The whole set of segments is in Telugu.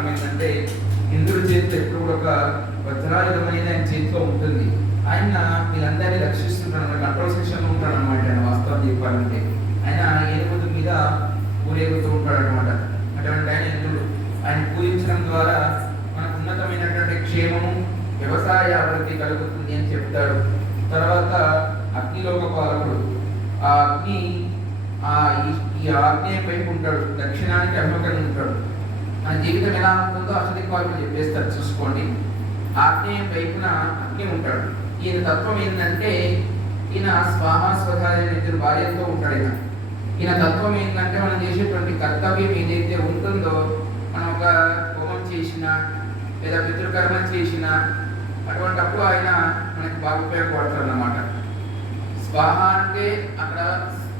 కారణం ఏంటంటే ఇంద్రుడి చేతిలో ఎప్పుడు కూడా ఒక వజ్రాయుధమైన ఆయన చేతిలో ఉంటుంది. ఆయన వీళ్ళందరినీ రక్షిస్తుంటాడు అన్నమాట, కంట్రోల్ సెక్షన్ లో ఉంటాడు అనమాట. ఆయన వాస్తవం చెప్పాలంటే ఆయన ఏనుగుల మీద ఊరేగుతూ ఉంటాడు అనమాట. అటువంటి ఆయన ఇంద్రుడు. ఆయన పూజించడం ద్వారా మనకు ఉన్నతమైనటువంటి క్షేమము, వ్యవసాయ అభివృద్ధి కలుగుతుంది అని చెప్తాడు. తర్వాత అగ్నిలోక పాలకుడు. ఆ అగ్ని ఈ ఆగ్నేయం వైపు ఉంటాడు, దక్షిణానికి అభిముఖంగా ఉంటాడు. మన జీవితం ఎలా ఉంటుందో అష్టదిక్పాలకులు చెప్పేస్తారు, చూసుకోండి. ఆగ్నేయం వైపున అగ్ని ఉంటాడు. ఈయన తత్వం ఏంటంటే ఈయన స్వాహ స్వధారి ఇద్దరు భార్యలతో ఉంటాడు. ఈయన తత్వం ఏంటంటే మనం చేసేటువంటి కర్తవ్యం ఏదైతే ఉంటుందో, మనం ఒక హోమం చేసినా లేదా పితృకర్మం చేసినా అటువంటిప్పుడు ఆయన మనకి బాగా ఉపయోగపడతారు అన్నమాట. స్వాహ అంటే అక్కడ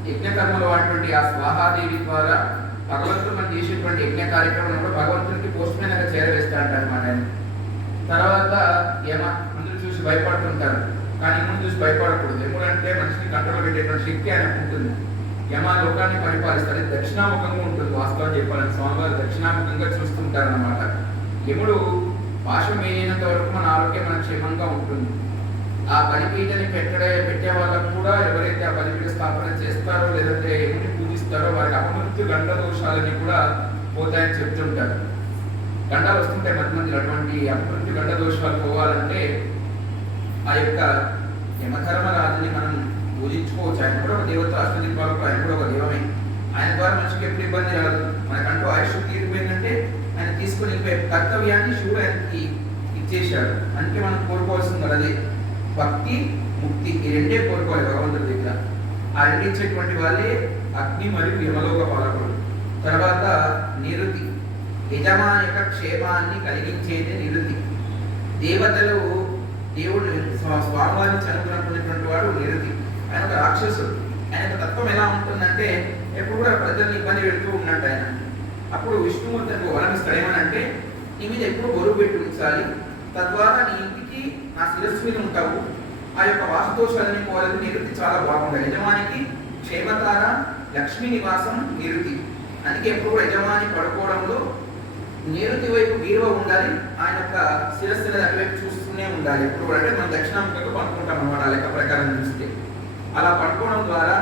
యజ్ఞకర్మలు అటువంటి ఆ స్వాహాదేవి ద్వారా భగవంతుడు మనం చేసేటువంటి యజ్ఞ కార్యక్రమం కూడా భగవంతుడికి పోస్ట్మెన్ గా చేరవేస్తాడు అనమాట. తర్వాత యమ, అందరూ చూసి భయపడుతుంటారు కానీ యముడు చూసి భయపడకూడదు. యముడు అంటే మనిషిని కంట్రోల్ పెట్టేటువంటి శక్తి ఆయన ఉంటుంది. యమ లోకాన్ని పరిపాలిస్తారు. దక్షిణాముఖంగా ఉంటుంది. వాస్తవం చెప్పాలని స్వామివారు దక్షిణాముఖంగా చూస్తుంటారు అన్నమాట. యముడు పాశం వేయనంత వరకు మన ఆరోగ్యం మన క్షేమంగా ఉంటుంది. ఆ బలిపీఠని పెట్టే వాళ్ళకు కూడా ఎవరైతే ఆ బలిపీఠ స్థాపన చేస్తారో లేదంటే యముని పూజిస్తారో వారికి అపమృత్యు గండ దోషాలని కూడా పోతాయని చెప్తుంటారు. గండాలు వస్తుంటాయి మధ్య అటువంటి అపమృత్యు గండ దోషాలు పోవాలంటే ఆ యొక్క యమధర్మరాజుని మనం పూజించుకోవచ్చు. ఆయన కూడా ఒక దేవత, అష్టదిక్పాలకుడు, ఆయన కూడా ఒక దైవమే. ఆయన ద్వారా మనిషికి ఎప్పుడు ఇబ్బంది రాదు. మనకంటూ ఆయుష్ తీరిపోయిందంటే ఆయన తీసుకుని కర్తవ్యాన్ని శివుడు ఆయనకి ఇచ్చేశాడు. అంటే మనం కోరుకోవాల్సింది అదే భక్తి, ముక్తి. ఈ రెండే కోరుకోవాలి భగవంతుడి దగ్గర. ఆ రెండు ఇచ్చేటువంటి వాళ్ళే అగ్ని మరియు యమలోక పాలకుడు. తర్వాత నిరుతి, యజమాని యొక్క క్షేమాన్ని కలిగించేది నిరుతి. దేవతలు దేవుడు స్వామివారిని చనుకున్నటువంటి వాడు నిరుతి. ఆయన ఒక రాక్షసుడు. ఆయన యొక్క తత్వం ఎలా ఉంటుందంటే ఎప్పుడు కూడా ప్రజల్ని ఇబ్బంది పెడుతూ ఉన్నట్టు ఆయన. అప్పుడు విష్ణుమూర్తికి వరం ఇస్తాడు. ఏమనంటే నీ మీద ఎప్పుడు బరువు పెట్టి ఉంచాలి, తద్వారా నీ ఇంటికి నా శిరస్సు మీద ఉంటావు. ఆ యొక్క వాసుదోషాలని పోలేదు. నిరుతి చాలా బాగుండాలి. యజమానికి క్షేమతార, లక్ష్మీ నివాసం నిరుతి. అందుకే ఎప్పుడు కూడా యజమాని పడుకోవడంలో నిరుతి వైపు వీరువ ఉండాలి. ఆయన యొక్క శిరస్సుల వైపు చూస్తూనే ఉండాలి ఎప్పుడు కూడా. అంటే మనం దక్షిణాముఖంగా పడుకుంటాం అన్నమాట ఆ లెక్క ప్రకారం చూస్తే. అలా పడుకోవడం ద్వారా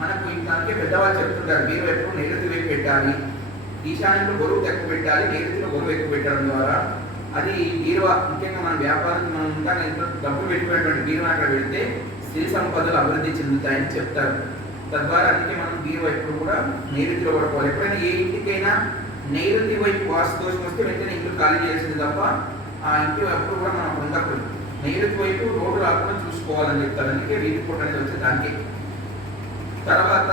మనకు ఇంకే పెద్దవాళ్ళు చెప్తుంటారు వీరువ ఎప్పుడు నిరుతి వైపు పెట్టాలి, ఈశాన్యంలో బరువు తక్కువ పెట్టాలి, నైరుతిలో బరువు ఎక్కువ పెట్టడం ద్వారా అది వీరువ. ముఖ్యంగా మన వ్యాపారానికి మనం ఉంటాం ఎంతో డబ్బులు పెట్టుకునేటువంటి వీరువ అక్కడ పెడితే స్త్రీ సంపదలు అభివృద్ధి చెందుతాయని చెప్తారు. తద్వారా అందుకే మనం వీరువ ఎప్పుడు కూడా నైరుతిలో పడుకోవాలి. ఎప్పుడైనా ఏ ఇంటికైనా నైరుతి వైపు వాస్తుదోషం వస్తే వెంటనే ఇల్లు ఖాళీ చేసింది తప్ప ఆ ఇంటి ఎప్పుడు కూడా మనం ఉండకూడదు. నైరుతి వైపు రోడ్డు రాకుండా చూసుకోవాలని చెప్తారు. అందుకే వీధి పూట అనేది వచ్చే దానికి. తర్వాత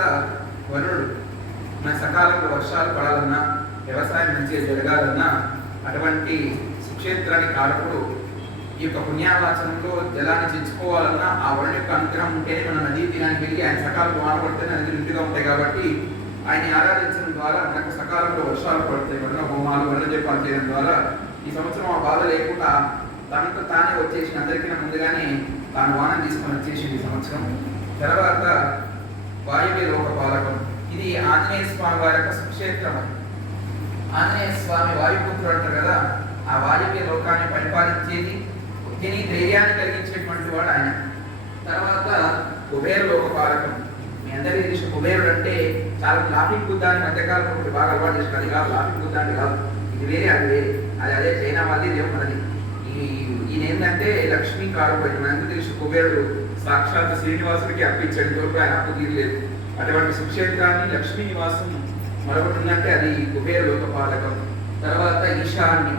వరుణుడు, మన సకాలంలో వర్షాలు పడాలన్నా, వ్యవసాయం మంచిగా జరగాలన్నా, అటువంటి సుక్షేత్రానికి కారకుడు. ఈ యొక్క పుణ్యావాచనంలో జలాన్ని తెచ్చుకోవాలన్నా ఆ వరుణుడి యొక్క అనుగ్రహం ఉంటేనే మన నదీ తీరానికి వెళ్ళి ఆయన సకాలంలో వానపడితేనే నదులు నిండుగా ఉంటాయి. కాబట్టి ఆయన ఆరాధించడం ద్వారా మనకు సకాలంలో వర్షాలు పడతాయి. వరుణ హోమాలు, వరుణ జపాలు చేయడం ద్వారా ఈ సంవత్సరం ఆ బాధ లేకుండా తనకు తానే వచ్చేసి అందరికీ ముందుగానే తాను వానం తీసుకొని వచ్చేసింది ఈ సంవత్సరం. తర్వాత వాయువ్య లోక పాలకం. ఇది ఆంజనేయ స్వామి వారి యొక్క సుక్షేత్రం. ఆంజనేయ స్వామి వాయుపుత్రుడు అంటారు కదా, ఆ వాయువ్య లోకాన్ని పరిపాలించేది, బుద్ధిని ధైర్యాన్ని కలిగించేటువంటి వాడు ఆయన. తర్వాత కుబేర లోక పాలకం. మీ అందరికీ తెలిసిన కుబేరుడు అంటే చాలా లాఫింగ్ బుద్ధాన్ని మధ్యకాలంలో ఒకటి బాగా అలవాటు చేసిన. అది కాదు లాఫింగ్ బుద్ధ అంటే కాదు, ఇది వేరే, అది వేరే. అదే చైనా వాళ్ళది, ఇదే మనది. ఈయన ఏంటంటే లక్ష్మీ కారకుడు. మనందరూ తెలిసిన కుబేరుడు సాక్షాత్ శ్రీనివాసుడికి అప్పించాడు. ఇంతవరకు ఆయన అప్పు తీరలేదు. అటువంటి సుక్షేత్రాన్ని లక్ష్మీ నివాసం మరొకటి ఉందంటే అది కుబేర లోక పాలకం. తర్వాత ఈశాన్యం.